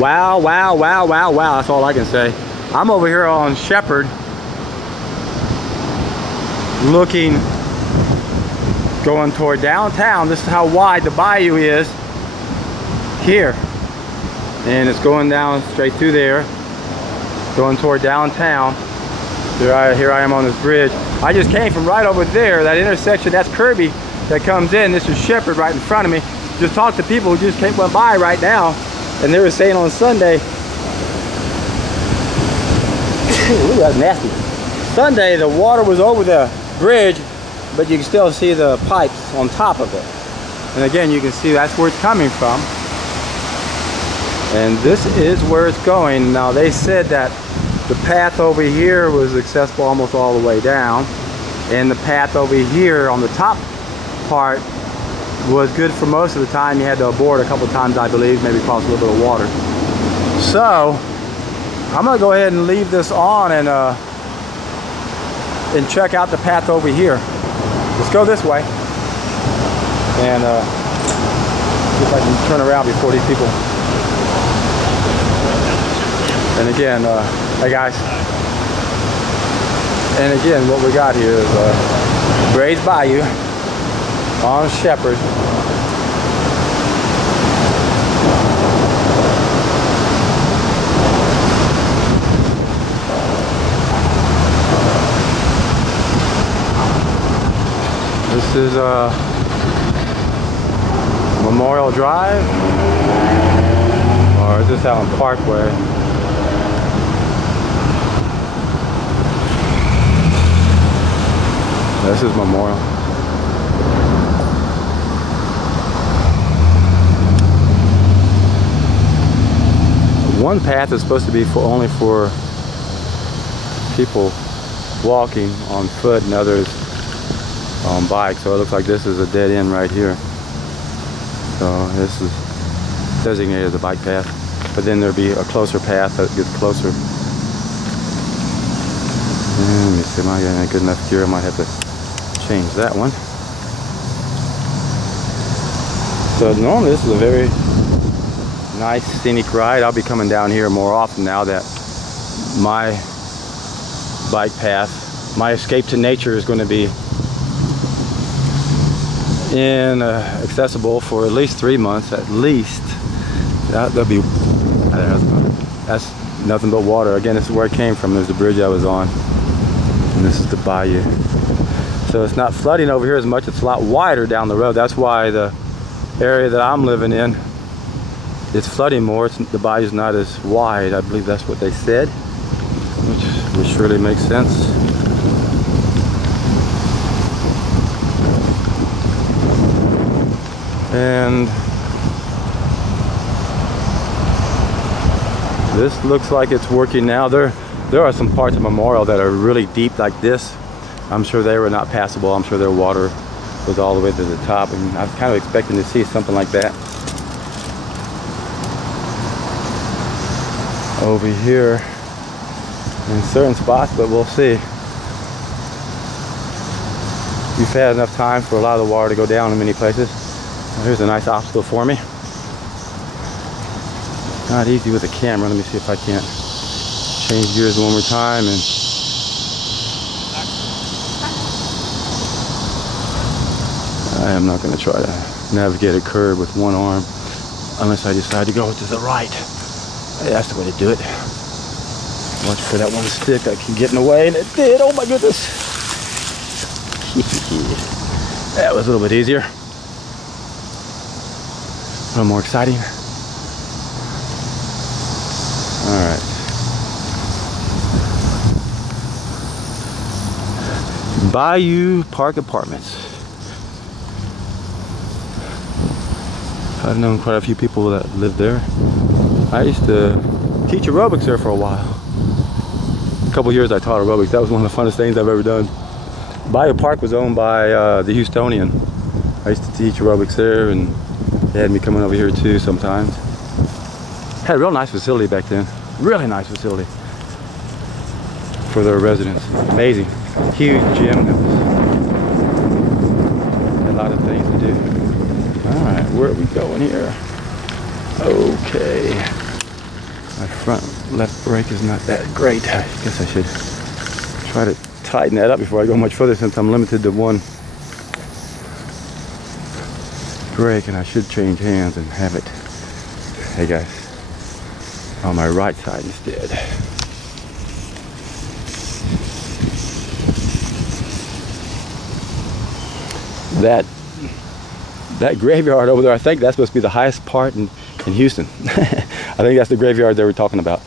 Wow, wow, wow, wow, wow. That's all I can say. I'm over here on Shephard looking, going toward downtown. This is how wide the bayou is here. And it's going down straight through there, going toward downtown. Here I am on this bridge. I just came from right over there, that intersection. That's Kirby that comes in. This is Shephard right in front of me. Just talked to people who just went by right now, and they were saying on Sunday, ooh, that's nasty. Sunday the water was over the bridge, but you can still see the pipes on top of it. And again, you can see that's where it's coming from. And this is where it's going. Now they said that the path over here was accessible almost all the way down, and the path over here on the top part was good for most of the time. You had to abort a couple times, I believe, maybe cross a little bit of water. So I'm gonna go ahead and leave this on and check out the path over here. Let's go this way and see if I can turn around before these people. And again, hey guys. And again, what we got here is Gray's Bayou on Shephard. This is Memorial Drive, or is this out on Parkway? This is Memorial. One path is supposed to be only for people walking on foot and others on bikes. So it looks like this is a dead end right here. So this is designated as a bike path. But then there'll be a closer path that gets closer. And let me see, am I getting a good enough gear? I might have to change that one. So normally this is a very nice scenic ride. I'll be coming down here more often now that my bike path, my escape to nature, is going to be accessible for at least 3 months at least. That'll be, that's nothing but water. Again, this is where it came from. There's the bridge I was on, and this is the bayou. So it's not flooding over here as much. It's a lot wider down the road. That's why the area that I'm living in, it's flooding more. The bayou's not as wide. I believe that's what they said, which really makes sense. And this looks like it's working now. There are some parts of Memorial that are really deep like this. I'm sure they were not passable. I'm sure their water was all the way to the top, and I was kind of expecting to see something like that over here in certain spots, but we'll see. We've had enough time for a lot of the water to go down in many places. Here's a nice obstacle for me. Not easy with a camera. Let me see if I can't change gears one more time. And I am not going to try to navigate a curve with one arm unless I decide to go to the right. That's the way to do it. Watch for that one stick that can get in the way, and it did. Oh my goodness. That was a little bit easier. A little more exciting. All right. Bayou Park Apartments. I've known quite a few people that live there. I used to teach aerobics there for a while. A couple years I taught aerobics. That was one of the funnest things I've ever done. Bayou Park was owned by the Houstonian. I used to teach aerobics there, and they had me coming over here too sometimes. Had a real nice facility back then. Really nice facility for their residents. Amazing. Huge gym. A lot of things to do. Alright, where are we going here? Okay. My front left brake is not that great. I guess I should try to tighten that up before I go much further, since I'm limited to one brake, and I should change hands and have it, hey guys, on my right side instead. That graveyard over there, I think that's supposed to be the highest part in Houston. I think that's the graveyard they were talking about.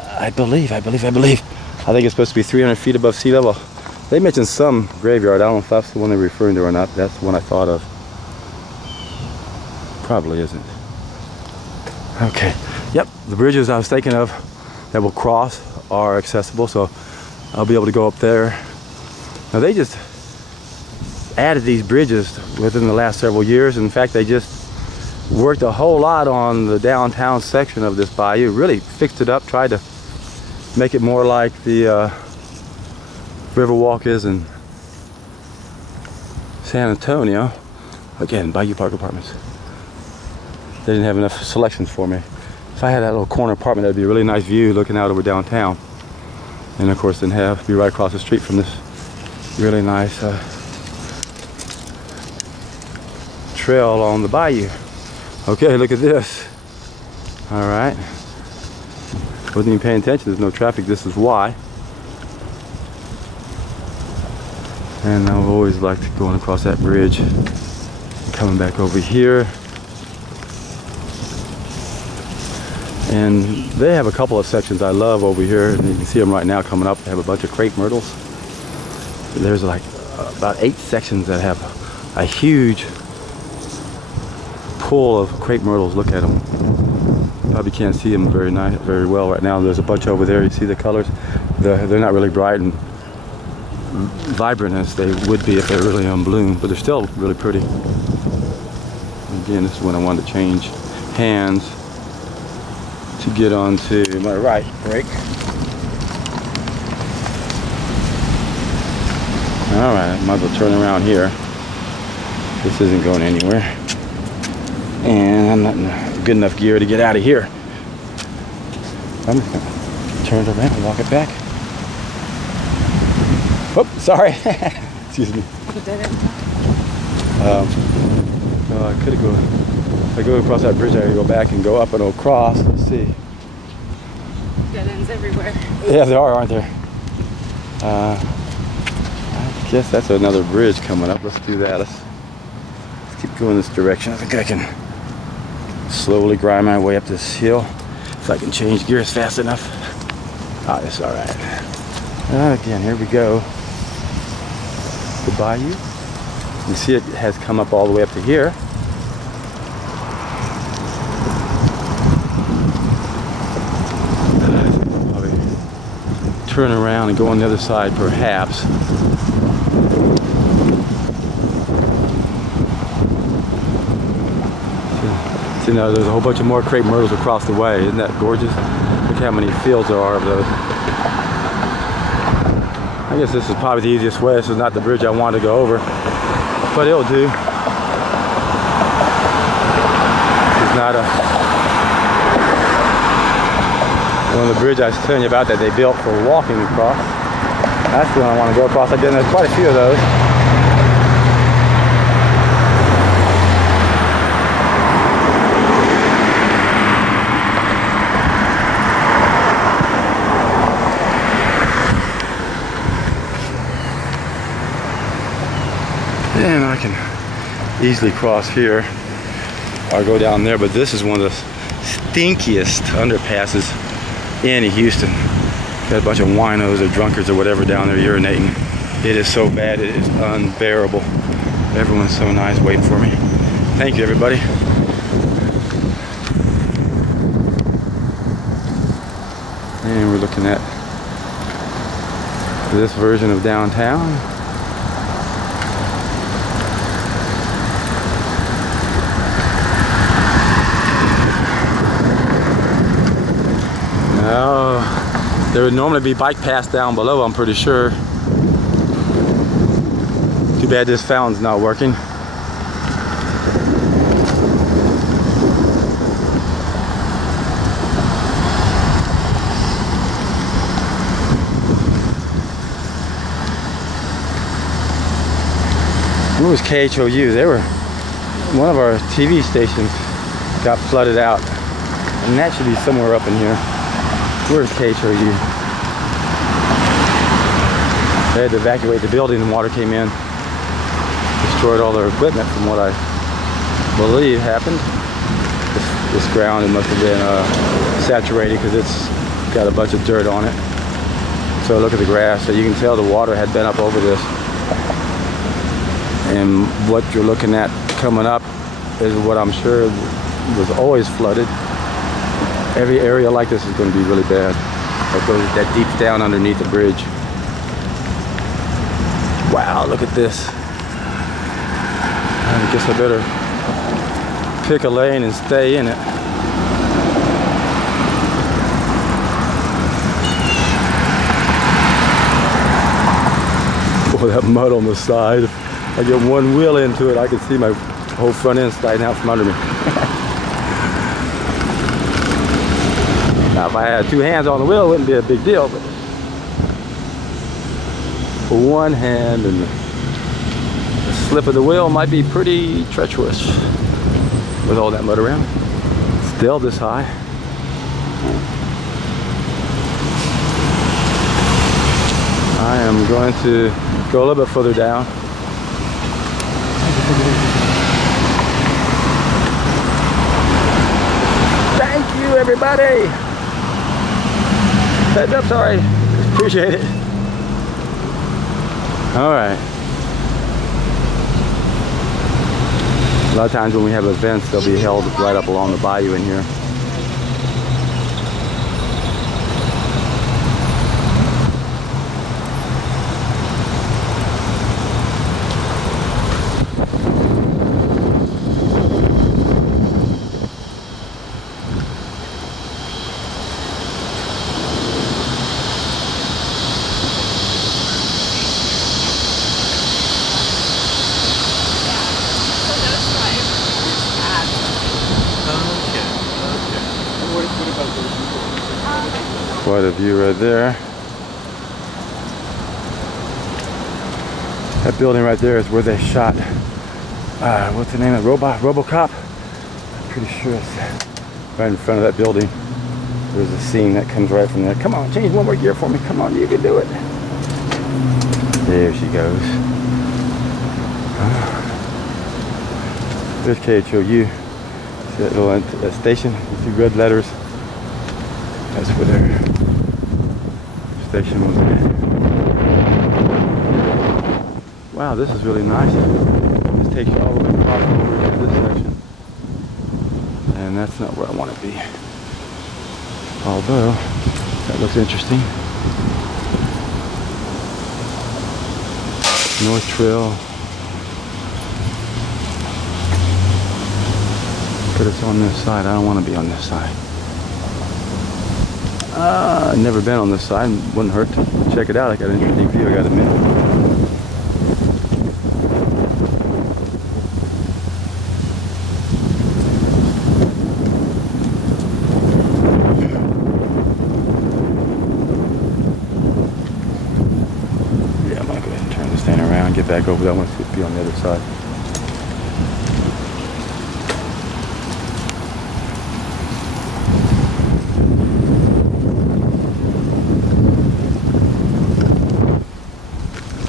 I believe. I think it's supposed to be 300 feet above sea level. They mentioned some graveyard. I don't know if that's the one they're referring to or not. That's the one I thought of. Probably isn't. Okay. Yep, the bridges I was thinking of that will cross are accessible, so I'll be able to go up there. Now they just added these bridges within the last several years. In fact, they just worked a whole lot on the downtown section of this bayou. Really fixed it up, tried to make it more like the Riverwalk is in San Antonio. Again, Bayou Park Apartments. They didn't have enough selections for me. If I had that little corner apartment, that'd be a really nice view looking out over downtown. And of course, then be right across the street from this really nice trail on the bayou. Okay, look at this. All right. Wasn't even paying attention. There's no traffic. This is why. And I've always liked going across that bridge and coming back over here. And they have a couple of sections I love over here, and you can see them right now coming up. They have a bunch of crepe myrtles. There's like about 8 sections that have a huge pool of crepe myrtles. Look at them. Probably can't see them very well right now. There's a bunch over there. You see the colors? They're not really bright and vibrant as they would be if they're really on bloom, but they're still really pretty. Again, this is when I wanted to change hands to get onto my right brake. Alright, I might as well turn around here. This isn't going anywhere. And I'm not in good enough gear to get out of here. I'm just going to turn it around and walk it back. Oh, sorry. Excuse me. I could have gone. If I go across that bridge, I gotta go back and go up and across. Let's see. Dead ends everywhere. Yeah, there are, aren't there? I guess that's another bridge coming up. Let's do that. Let's keep going this direction. I think I can slowly grind my way up this hill if I can change gears fast enough. Ah, that's all right. Again, here we go. The bayou. You see it has come up all the way up to here. Turn around and go on the other side, perhaps. See, now there's a whole bunch of more crepe myrtles across the way. Isn't that gorgeous? Look how many fields there are of those. I guess this is probably the easiest way. This is not the bridge I wanted to go over, but it'll do. It's not one of the bridges I was telling you about that they built for walking across. That's the one I want to go across. Again, there's quite a few of those. And I can easily cross here or go down there, but this is one of the stinkiest underpasses in Houston. Got a bunch of winos or drunkards or whatever down there urinating. It is so bad, it is unbearable. Everyone's so nice waiting for me. Thank you, everybody. And we're looking at this version of downtown. Oh, there would normally be bike paths down below, I'm pretty sure. Too bad this fountain's not working. Where's KHOU? They were, one of our TV stations got flooded out. And that should be somewhere up in here. Where's KHOU? They had to evacuate the building and water came in. Destroyed all their equipment from what I believe happened. This ground, it must have been saturated because it's got a bunch of dirt on it. So look at the grass. So you can tell the water had been up over this. And what you're looking at coming up is what I'm sure was always flooded. Every area like this is going to be really bad. That deep down underneath the bridge. Wow, look at this. I guess I better pick a lane and stay in it. Boy, that mud on the side. I get one wheel into it, I can see my whole front end sliding out from under me. Now, if I had two hands on the wheel, it wouldn't be a big deal, but for one hand and the slip of the wheel might be pretty treacherous with all that mud around. Still this high. I am going to go a little bit further down. Thank you, everybody. Heads up, sorry. Appreciate it. All right. A lot of times when we have events, they'll be held right up along the bayou in here. Quite a view right there. That building right there is where they shot, what's the name of it? RoboCop? I'm pretty sure it's right in front of that building. There's a scene that comes right from there. Come on, change one more gear for me. Come on, you can do it. There she goes. There's KHOU. See that little station? You see red letters? That's where their station was at. Wow, this is really nice. This takes you all the way across over to this section. And that's not where I want to be. Although, that looks interesting. North Trail. But it's on this side. I don't want to be on this side. I've never been on this side. Wouldn't hurt to check it out. I got an interesting view, I gotta admit. Yeah, I'm gonna go ahead and turn this thing around, get back over there. I want to be on the other side.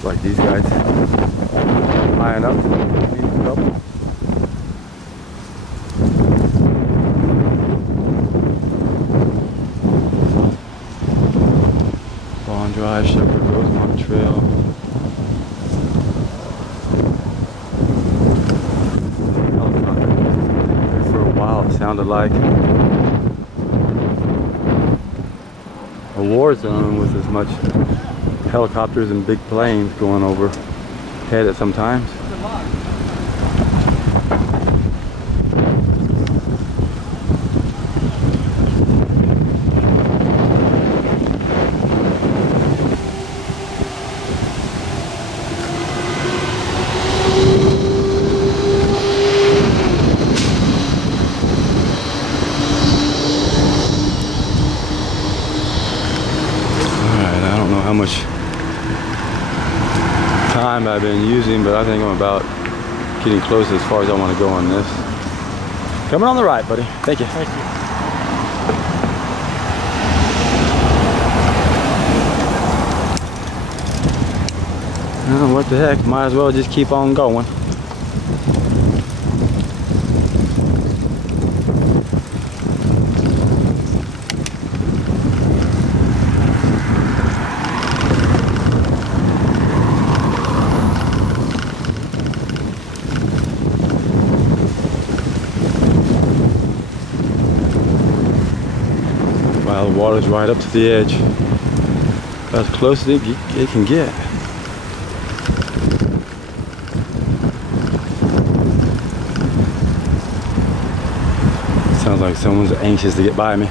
Like these guys high enough to need help. Bond Drive, Shephard, Rosemont Trail. Helicopter. For a while it sounded like a war zone with as much helicopters and big planes going overhead at some times. Alright, I don't know how much time I've been using, but I think I'm about getting close as far as I want to go on this. Coming on the right, buddy. Thank you. Thank you. Oh, what the heck? Might as well just keep on going. Wow, the water's right up to the edge. As close as it can get. Sounds like someone's anxious to get by me.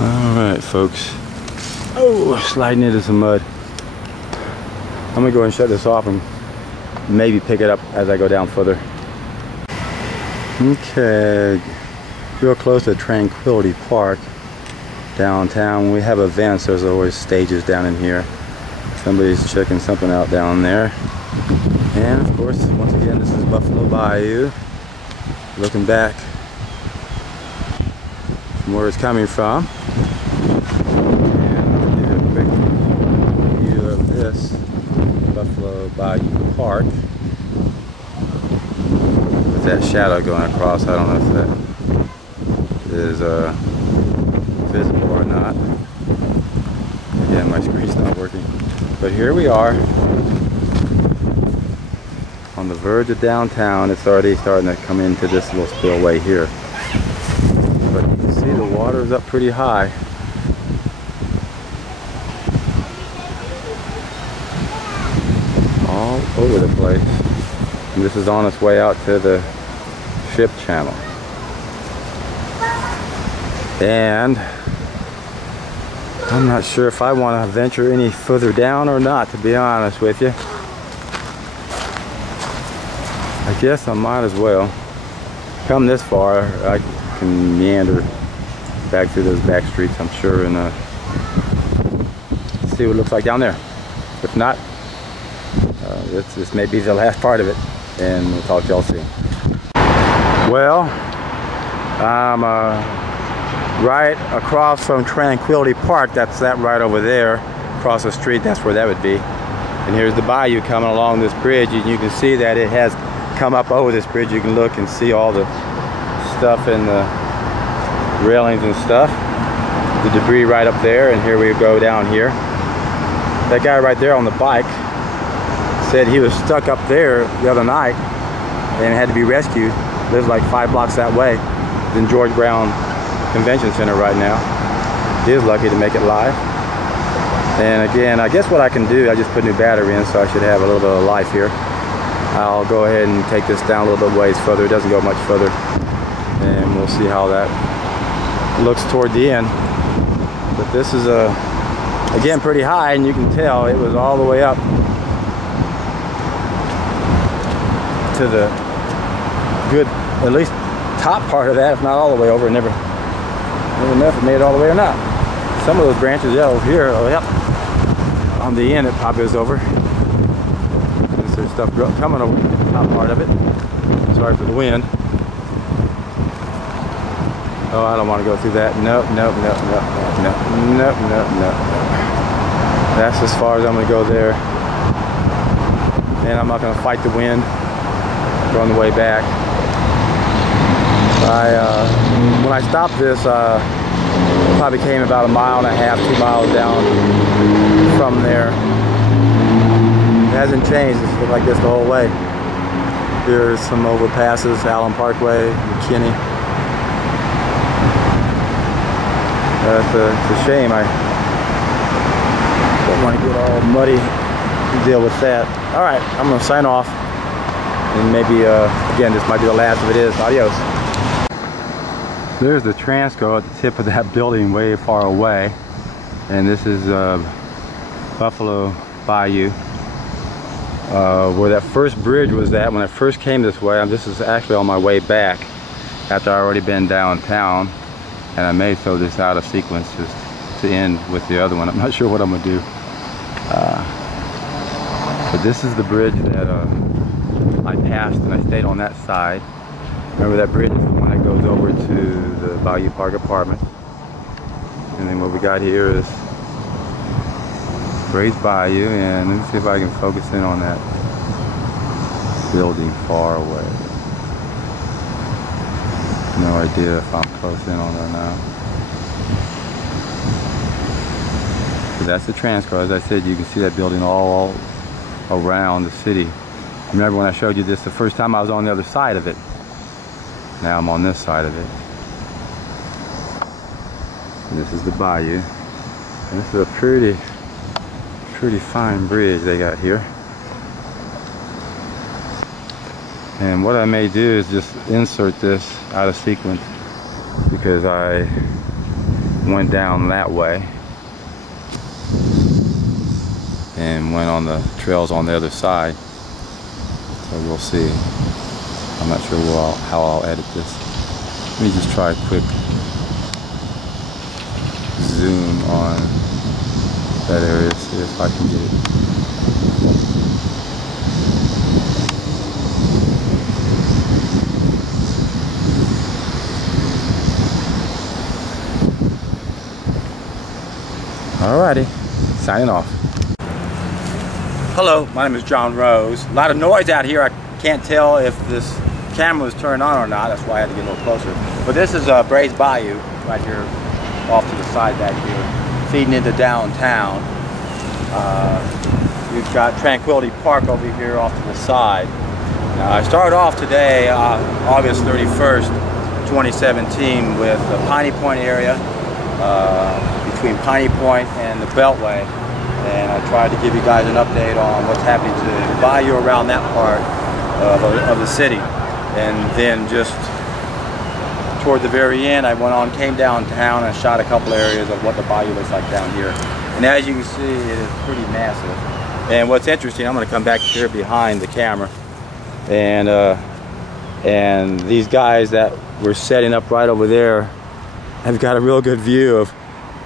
Alright, folks. Oh, sliding into some mud. I'm gonna go ahead and shut this off and maybe pick it up as I go down further. Okay, real close to Tranquility Park downtown. When we have events, there's always stages down in here. Somebody's checking something out down there. And of course, once again, this is Buffalo Bayou. Looking back from where it's coming from. And I'll give you a quick view of this Buffalo Bayou Park. That shadow going across, I don't know if that is visible or not. Again, my screen's not working. But here we are on the verge of downtown. It's already starting to come into this little spillway here. But you can see the water is up pretty high. All over the place. And this is on its way out to the ship channel. And I'm not sure if I want to venture any further down or not, to be honest with you. I guess I might as well. Come this far, I can meander back through those back streets, I'm sure, and see what it looks like down there. If not, this may be the last part of it, and we'll talk to y'all soon. Well, I'm right across from Tranquility Park. That's that right over there, across the street. That's where that would be. And here's the bayou coming along this bridge, and you can see that it has come up over this bridge. You can look and see all the stuff in the railings and stuff. The debris right up there, and here we go down here. That guy right there on the bike said he was stuck up there the other night and had to be rescued. Lives like 5 blocks that way. He's in George Brown Convention Center right now. He is lucky to make it live. And again, I guess what I can do, I just put a new battery in, so I should have a little bit of life here. I'll go ahead and take this down a little bit ways further. It doesn't go much further. And we'll see how that looks toward the end. But this is again pretty high, and you can tell it was all the way up to the good, at least top part of that, if not all the way over. Never know if it made it all the way or not. Some of those branches, yeah, over here, oh yep, on the end it probably was over. There's stuff coming over the top part of it. Sorry for the wind. Oh, I don't want to go through that. Nope. That's as far as I'm going to go there. And I'm not going to fight the wind. Go on the way back. When I stopped this, probably came about 1.5 miles, 2 miles down from there. It hasn't changed. It's looked like this the whole way. Here's some overpasses, Allen Parkway, McKinney. It's a shame. I don't want to get all muddy and deal with that. All right, I'm going to sign off. And maybe, again, this might be the last of it is. Adios. There's the Transco at the tip of that building way far away. And this is Buffalo Bayou. where that first bridge was at when I first came this way. This is actually on my way back after I already been downtown, and I may throw this out of sequence just to end with the other one. I'm not sure what I'm gonna do, but this is the bridge that I passed, and I stayed on that side. Remember, that bridge is the one that goes over to the Bayou Park apartment. And then what we got here is Buffalo Bayou, and let me see if I can focus in on that building far away. No idea if I'm close in on it now. So that's the Transco. As I said, you can see that building all around the city. Remember when I showed you this the first time, I was on the other side of it. Now I'm on this side of it. And this is the bayou. And this is a pretty fine bridge they got here. And what I may do is just insert this out of sequence because I went down that way and went on the trails on the other side. So we'll see. I'm not sure how I'll edit this. Let me just try a quick zoom on that area, see if I can get it. Alrighty, signing off. Hello, my name is John Rose. A lot of noise out here. I can't tell if this camera was turned on or not. That's why I had to get a little closer. But this is Buffalo Bayou right here off to the side back here, feeding into downtown. We've got Tranquility Park over here off to the side. Now, I started off today, August 31st, 2017, with the Piney Point area, between Piney Point and the Beltway. And I tried to give you guys an update on what's happening to the bayou around that part of the city. And then just toward the very end, I came downtown and shot a couple areas of what the bayou looks like down here. And as you can see, it is pretty massive. And what's interesting, I'm going to come back here behind the camera, and these guys that were setting up right over there have got a real good view of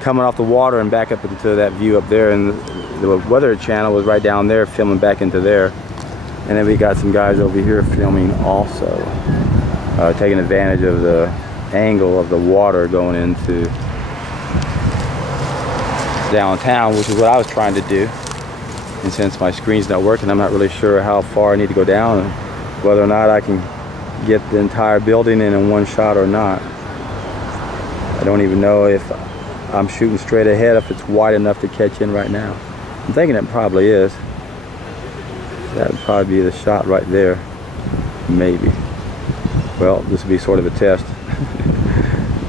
coming off the water and back up into that view up there. And the Weather Channel was right down there filming back into there. And then we got some guys over here filming also, taking advantage of the angle of the water going into downtown, which is what I was trying to do. And since my screen's not working, I'm not really sure how far I need to go down and whether or not I can get the entire building in one shot or not. I don't even know if I'm shooting straight ahead, if it's wide enough to catch in right now. I'm thinking it probably is. That would probably be the shot right there, maybe. Well, this will be sort of a test.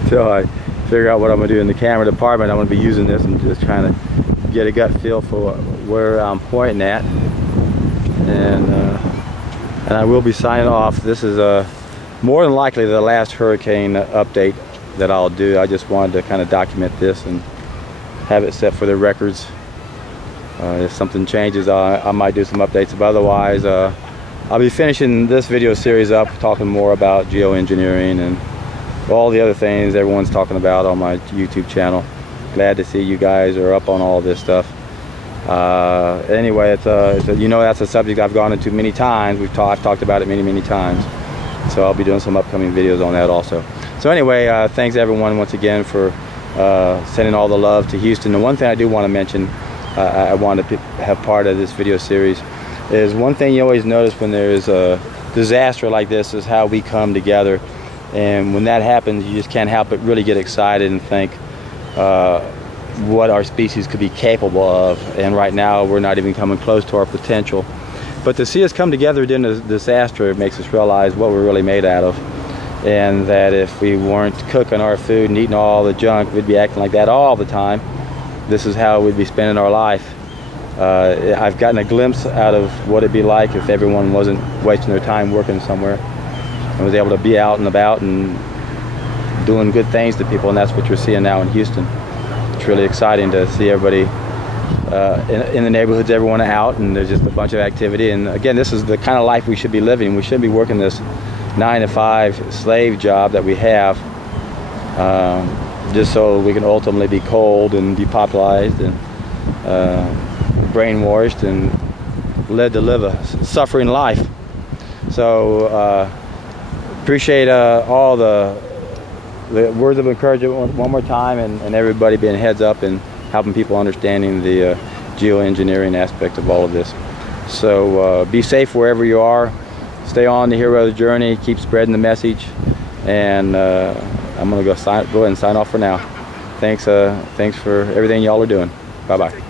Until I figure out what I'm going to do in the camera department, I'm going to be using this and just trying to get a gut feel for where I'm pointing at. And I will be signing off. This is more than likely the last hurricane update that I'll do. I just wanted to kind of document this and have it set for the records. If something changes, I might do some updates, but otherwise I'll be finishing this video series up, talking more about geoengineering and all the other things everyone's talking about on my YouTube channel. Glad to see you guys are up on all this stuff. Anyway, you know, that's a subject I've gone into many times. I've talked about it many times, so I'll be doing some upcoming videos on that also. So anyway, thanks everyone once again for sending all the love to Houston. The one thing I do want to mention, I want to have part of this video series, is one thing you always notice when there's a disaster like this is how we come together. And when that happens, you just can't help but really get excited and think what our species could be capable of. And right now, we're not even coming close to our potential. But to see us come together during a disaster, it makes us realize what we're really made out of. And that if we weren't cooking our food and eating all the junk, we'd be acting like that all the time. This is how we'd be spending our life. I've gotten a glimpse out of what it'd be like if everyone wasn't wasting their time working somewhere and was able to be out and about and doing good things to people, and that's what you're seeing now in Houston. It's really exciting to see everybody in the neighborhoods, everyone out, and there's just a bunch of activity. And again, this is the kind of life we should be living. We shouldn't be working this 9-to-5 slave job that we have, just so we can ultimately be cold and depopulated and brainwashed and led to live a suffering life. So appreciate all the words of encouragement one more time, and everybody being heads up and helping people understanding the geoengineering aspect of all of this. So be safe wherever you are. Stay on the hero's journey. Keep spreading the message. And I'm gonna go ahead and sign off for now. Thanks for everything y'all are doing. Bye bye.